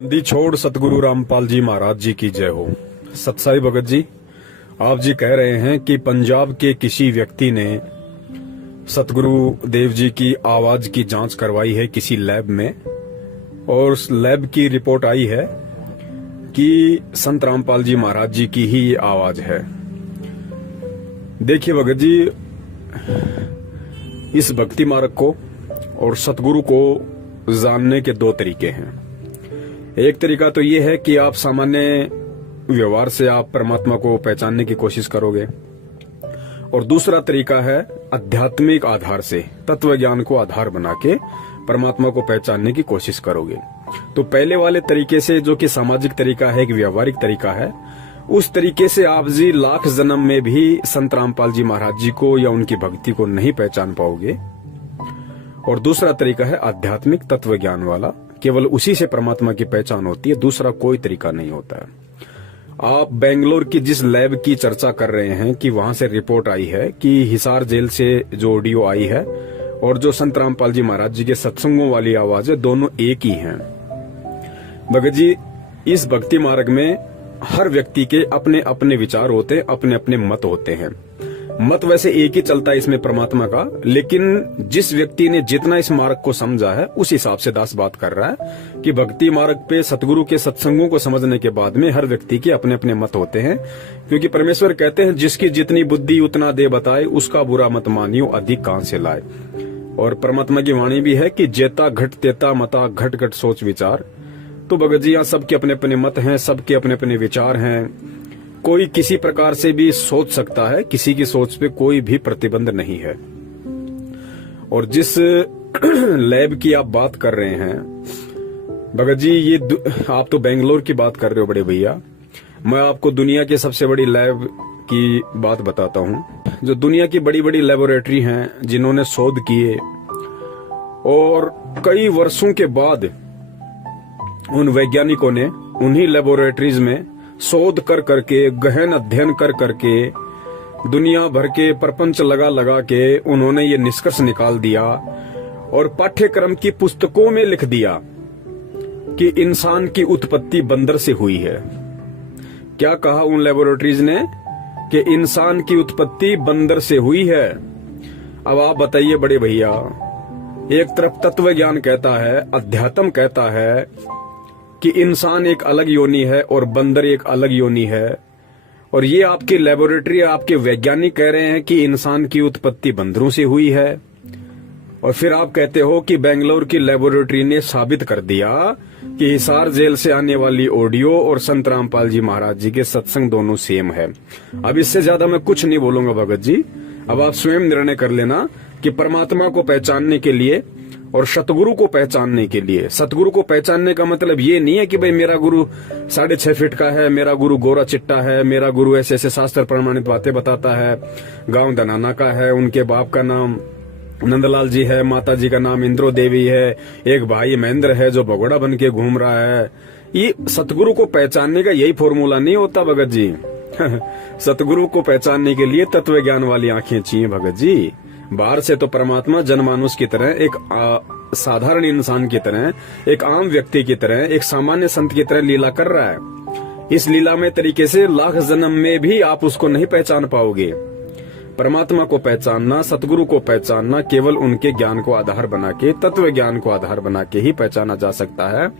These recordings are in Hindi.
दी छोड़ सतगुरु रामपाल जी महाराज जी की जय हो। सतसाई भगत जी, आप जी कह रहे हैं कि पंजाब के किसी व्यक्ति ने सतगुरु देव जी की आवाज की जांच करवाई है किसी लैब में, और उस लैब की रिपोर्ट आई है कि संत रामपाल जी महाराज जी की ही ये आवाज है। देखिए भगत जी, इस भक्ति मार्ग को और सतगुरु को जानने के दो तरीके हैं। एक तरीका तो ये है कि आप सामान्य व्यवहार से आप परमात्मा को पहचानने की कोशिश करोगे, और दूसरा तरीका है आध्यात्मिक आधार से, तत्व ज्ञान को आधार बना के परमात्मा को पहचानने की कोशिश करोगे। तो पहले वाले तरीके से, जो कि सामाजिक तरीका है, एक व्यवहारिक तरीका है, उस तरीके से आप जी लाख जन्म में भी संत रामपाल जी महाराज जी को या उनकी भक्ति को नहीं पहचान पाओगे। और दूसरा तरीका है आध्यात्मिक तत्व ज्ञान वाला, केवल उसी से परमात्मा की पहचान होती है, दूसरा कोई तरीका नहीं होता है। आप बेंगलोर की जिस लैब की चर्चा कर रहे हैं कि वहां से रिपोर्ट आई है कि हिसार जेल से जो ऑडियो आई है और जो संत रामपाल जी महाराज जी के सत्संगों वाली आवाज है, दोनों एक ही हैं। भगत जी, इस भक्ति मार्ग में हर व्यक्ति के अपने अपने विचार होते हैं, अपने अपने मत होते हैं। मत वैसे एक ही चलता है इसमें परमात्मा का, लेकिन जिस व्यक्ति ने जितना इस मार्ग को समझा है उस हिसाब से दास बात कर रहा है कि भक्ति मार्ग पे सतगुरु के सत्संगों को समझने के बाद में हर व्यक्ति के अपने अपने मत होते हैं। क्योंकि परमेश्वर कहते हैं, जिसकी जितनी बुद्धि उतना दे बताए, उसका बुरा मत मानियो अधिक कहां से लाए। और परमात्मा की वाणी भी है कि जेता घट तेता मता, घट घट सोच विचार। तो भगत जी, यहाँ सबके अपने अपने मत हैं, सबके अपने अपने विचार हैं। कोई किसी प्रकार से भी सोच सकता है, किसी की सोच पे कोई भी प्रतिबंध नहीं है। और जिस लैब की आप बात कर रहे हैं भगत जी, ये आप तो बेंगलोर की बात कर रहे हो बड़े भैया, मैं आपको दुनिया की सबसे बड़ी लैब की बात बताता हूँ। जो दुनिया की बड़ी बड़ी लेबोरेटरी हैं, जिन्होंने शोध किए और कई वर्षों के बाद उन वैज्ञानिकों ने उन्हीं लेबोरेटरीज में शोध कर करके, गहन अध्ययन कर करके, दुनिया भर के प्रपंच लगा लगा के उन्होंने ये निष्कर्ष निकाल दिया और पाठ्यक्रम की पुस्तकों में लिख दिया कि इंसान की उत्पत्ति बंदर से हुई है। क्या कहा उन लेबोरेटरीज ने? कि इंसान की उत्पत्ति बंदर से हुई है। अब आप बताइए बड़े भैया, एक तरफ तत्व ज्ञान कहता है, अध्यात्म कहता है कि इंसान एक अलग योनि है और बंदर एक अलग योनि है, और ये आपकी लेबोरेटरी, आपके वैज्ञानिक कह रहे हैं कि इंसान की उत्पत्ति बंदरों से हुई है। और फिर आप कहते हो कि बेंगलोर की लेबोरेटरी ने साबित कर दिया कि हिसार जेल से आने वाली ऑडियो और संत रामपाल जी महाराज जी के सत्संग दोनों सेम है। अब इससे ज्यादा मैं कुछ नहीं बोलूंगा भगत जी। अब आप स्वयं निर्णय कर लेना कि परमात्मा को पहचानने के लिए और सतगुरु को पहचानने के लिए, सतगुरु को पहचानने का मतलब ये नहीं है कि भाई मेरा गुरु 6.5 फीट का है, मेरा गुरु गोरा चिट्टा है, मेरा गुरु ऐसे ऐसे शास्त्र प्रमाणित बातें बताता है, गांव धनाना का है, उनके बाप का नाम नंदलाल जी है, माता जी का नाम इंद्रो देवी है, एक भाई महेंद्र है जो भगोड़ा बन के घूम रहा है। ये सतगुरु को पहचानने का यही फॉर्मूला नहीं होता भगत जी। सतगुरु को पहचानने के लिए तत्व ज्ञान वाली आंखें चाहिए भगत जी। बाहर से तो परमात्मा जनमानुष की तरह, एक साधारण इंसान की तरह, एक आम व्यक्ति की तरह, एक सामान्य संत की तरह लीला कर रहा है। इस लीला में तरीके से लाख जन्म में भी आप उसको नहीं पहचान पाओगे। परमात्मा को पहचानना, सतगुरु को पहचानना केवल उनके ज्ञान को आधार बना के, तत्व ज्ञान को आधार बना के ही पहचाना जा सकता है।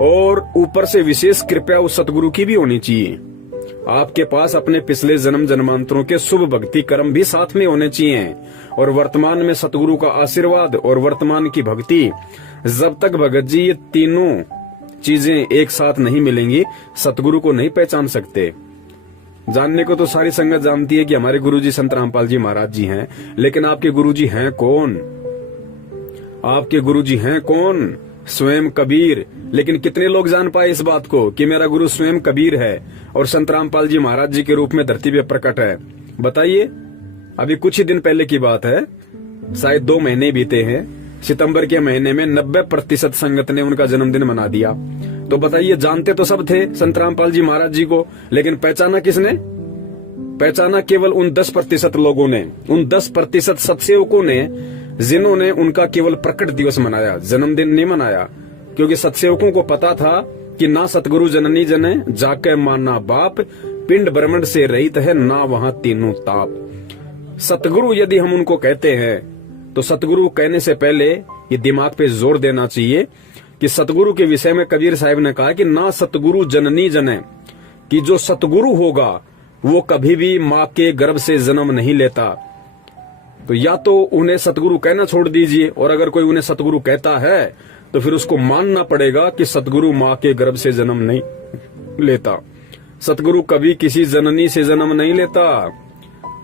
और ऊपर से विशेष कृपया उस सतगुरु की भी होनी चाहिए। आपके पास अपने पिछले जन्म जन्मांतरों के शुभ भक्ति कर्म भी साथ में होने चाहिए, और वर्तमान में सतगुरु का आशीर्वाद और वर्तमान की भक्ति, जब तक भगत जी ये तीनों चीजें एक साथ नहीं मिलेंगी, सतगुरु को नहीं पहचान सकते। जानने को तो सारी संगत जानती है कि हमारे गुरुजी संत रामपाल जी महाराज जी हैं, लेकिन आपके गुरुजी हैं कौन? आपके गुरुजी हैं कौन? स्वयं कबीर। लेकिन कितने लोग जान पाए इस बात को कि मेरा गुरु स्वयं कबीर है और संत रामपाल जी महाराज जी के रूप में धरती पे प्रकट है? बताइए। अभी कुछ ही दिन पहले की बात है, शायद 2 महीने बीते हैं, सितंबर के महीने में 90% संगत ने उनका जन्मदिन मना दिया। तो बताइए, जानते तो सब थे संत रामपाल जी महाराज जी को, लेकिन पहचाना किसने? पहचाना केवल उन 10% लोगों ने, उन 10% सत्सेवकों ने, जिन्होंने उनका केवल प्रकट दिवस मनाया, जन्मदिन नहीं मनाया। क्योंकि सत्सेवकों को पता था कि ना सतगुरु जननी जने जाके माना बाप, पिंड ब्रह्मंड से रहित है ना वहां तीनों ताप। सतगुरु यदि हम उनको कहते हैं तो सतगुरु कहने से पहले ये दिमाग पे जोर देना चाहिए कि सतगुरु के विषय में कबीर साहब ने कहा कि ना सतगुरु जननी जने, कि जो सतगुरु होगा वो कभी भी माँ के गर्भ से जन्म नहीं लेता। तो या तो उन्हें सतगुरु कहना छोड़ दीजिए, और अगर कोई उन्हें सतगुरु कहता है तो फिर उसको मानना पड़ेगा कि सतगुरु माँ के गर्भ से जन्म नहीं लेता। सतगुरु कभी किसी जननी से जन्म नहीं लेता।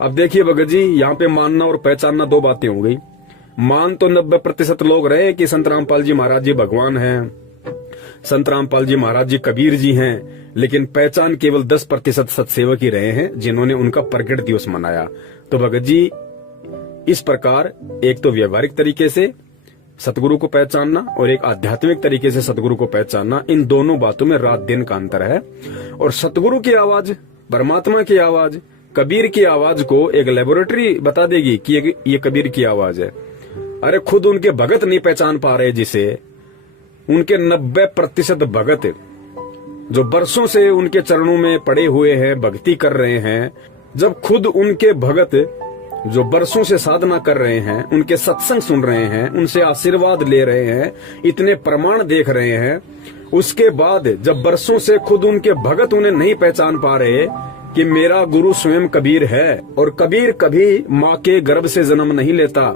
अब देखिए भगत जी, यहाँ पे मानना और पहचानना दो बातें हो गई। मान तो 90% लोग रहे कि संत रामपाल जी महाराज जी भगवान हैं, संत रामपाल जी महाराज जी कबीर जी हैं, लेकिन पहचान केवल 10% सत्सेवक ही रहे हैं जिन्होंने उनका प्रकट दिवस मनाया। तो भगत जी, इस प्रकार एक तो व्यवहारिक तरीके से सतगुरु को पहचानना और एक आध्यात्मिक तरीके से सतगुरु को पहचानना, इन दोनों बातों में रात दिन का अंतर है। और सतगुरु की आवाज, परमात्मा की आवाज, कबीर की आवाज को एक लेबोरेटरी बता देगी कि ये कबीर की आवाज है। अरे खुद उनके भगत नहीं पहचान पा रहे जिसे, उनके 90% भगत जो बरसों से उनके चरणों में पड़े हुए हैं, भक्ति कर रहे हैं, जब खुद उनके भगत जो बरसों से साधना कर रहे हैं, उनके सत्संग सुन रहे हैं, उनसे आशीर्वाद ले रहे हैं, इतने प्रमाण देख रहे हैं, उसके बाद जब बरसों से खुद उनके भगत उन्हें नहीं पहचान पा रहे कि मेरा गुरु स्वयं कबीर है और कबीर कभी माँ के गर्भ से जन्म नहीं लेता,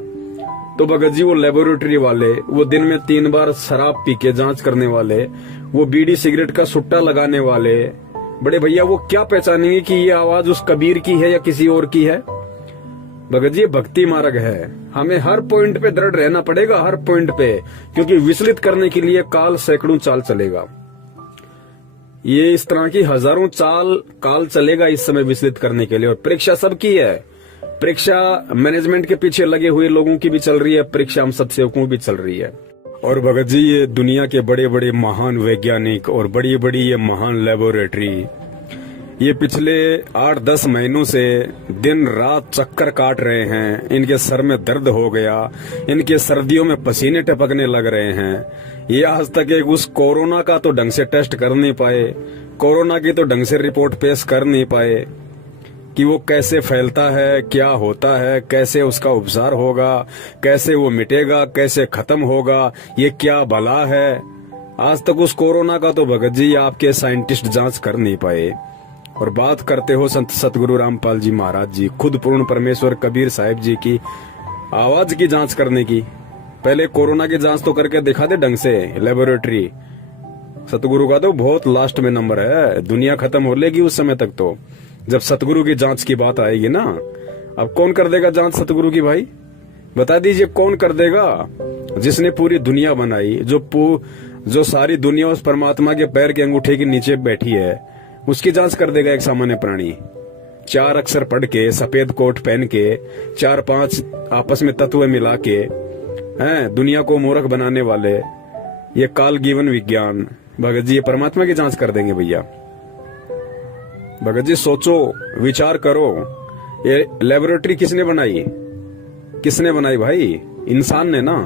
तो भगत जी वो लेबोरेटरी वाले, वो दिन में 3 बार शराब पी के जांच करने वाले, वो बीड़ी सिगरेट का सुट्टा लगाने वाले बड़े भैया, वो क्या पहचानेंगे कि ये आवाज उस कबीर की है या किसी और की है। भगत जी, भक्ति मार्ग है, हमें हर पॉइंट पे दृढ़ रहना पड़ेगा, हर पॉइंट पे, क्योंकि विचलित करने के लिए काल सैकड़ों चाल चलेगा। ये इस तरह की हजारों काल चलेगा इस समय विचलित करने के लिए। और परीक्षा सबकी है, परीक्षा मैनेजमेंट के पीछे लगे हुए लोगों की भी चल रही है, परीक्षा हम सत्सेवकों की भी चल रही है। और भगत जी, ये दुनिया के बड़े बड़े महान वैज्ञानिक और बड़ी बड़ी ये महान लेबोरेटरी, ये पिछले 8-10 महीनों से दिन रात चक्कर काट रहे हैं। इनके सर में दर्द हो गया, इनके सर्दियों में पसीने टपकने लग रहे हैं। ये आज तक एक उस कोरोना का तो ढंग से टेस्ट कर नहीं पाए, कोरोना की तो ढंग से रिपोर्ट पेश कर नहीं पाए कि वो कैसे फैलता है, क्या होता है, कैसे उसका उपचार होगा, कैसे वो मिटेगा, कैसे खत्म होगा, ये क्या भला है। आज तक उस कोरोना का तो भगत जी आपके साइंटिस्ट जांच कर नहीं पाए। और बात करते हो संत सतगुरु रामपाल जी महाराज जी, खुद पूर्ण परमेश्वर कबीर साहिब जी की आवाज की जांच करने की, पहले कोरोना की जांच तो करके दिखा दे ढंग से लेबोरेटरी। सतगुरु का तो बहुत लास्ट में नंबर है, दुनिया खत्म हो लेगी उस समय तक। तो जब सतगुरु की जांच की बात आएगी ना, अब कौन कर देगा जांच सतगुरु की? भाई बता दीजिए, कौन कर देगा? जिसने पूरी दुनिया बनाई, जो सारी दुनिया उस परमात्मा के पैर के अंगूठे के नीचे बैठी है, उसकी जांच कर देगा एक सामान्य प्राणी? 4 अक्षर पढ़ के, सफेद कोट पहन के, 4-5 आपस में तत्व मिला के हैं दुनिया को मूर्ख बनाने वाले ये काल जीवन विज्ञान, भगत जी ये परमात्मा की जांच कर देंगे भैया? भगत जी सोचो, विचार करो, ये लेबोरेटरी किसने बनाई? किसने बनाई भाई? इंसान ने ना।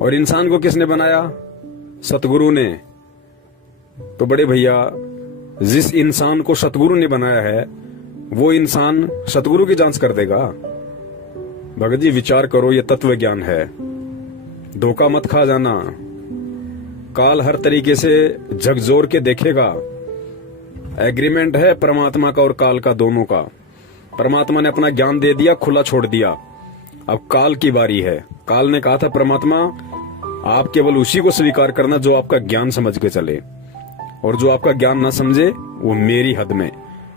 और इंसान को किसने बनाया? सतगुरु ने। तो बड़े भैया, जिस इंसान को सतगुरु ने बनाया है वो इंसान सतगुरु की जांच कर देगा? भगत जी विचार करो, ये तत्व ज्ञान है, धोखा मत खा जाना। काल हर तरीके से झकझोर के देखेगा। एग्रीमेंट है परमात्मा का और काल का, दोनों का। परमात्मा ने अपना ज्ञान दे दिया, खुला छोड़ दिया। अब काल की बारी है। काल ने कहा था, परमात्मा आप केवल उसी को स्वीकार करना जो आपका ज्ञान समझ के चले, और जो आपका ज्ञान ना समझे वो मेरी हद में।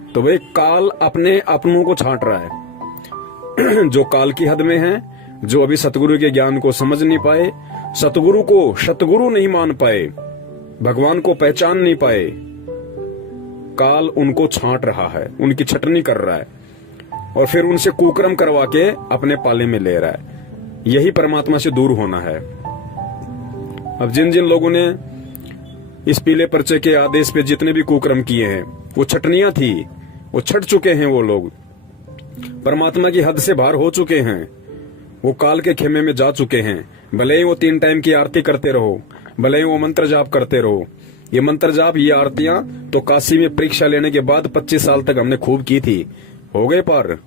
तो भाई काल अपने अपनों को छांट रहा है जो काल की हद में है, जो अभी सतगुरु के ज्ञान को समझ नहीं पाए, सतगुरु को सतगुरु नहीं मान पाए, भगवान को पहचान नहीं पाए, काल उनको छांट रहा है, उनकी छटनी कर रहा है और फिर उनसे कुकर्म करवा के अपने पाले में ले रहा है। यही परमात्मा से दूर होना है। अब जिन जिन लोगों ने इस पीले पर्चे के आदेश पे जितने भी कुकर्म किए हैं, वो छटनियां थी, वो छट चुके हैं। वो लोग परमात्मा की हद से बाहर हो चुके हैं, वो काल के खेमे में जा चुके हैं। भले ही वो 3 टाइम की आरती करते रहो, भले ही वो मंत्र जाप करते रहो, ये मंत्र जाप, ये आरतियां तो काशी में परीक्षा लेने के बाद 25 साल तक हमने खूब की थी। हो गए पार।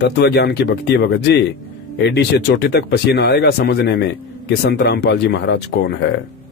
तत्व ज्ञान की भक्ति है भगत जी। एडी से चोटी तक पसीना आएगा समझने में कि संत रामपाल जी महाराज कौन है।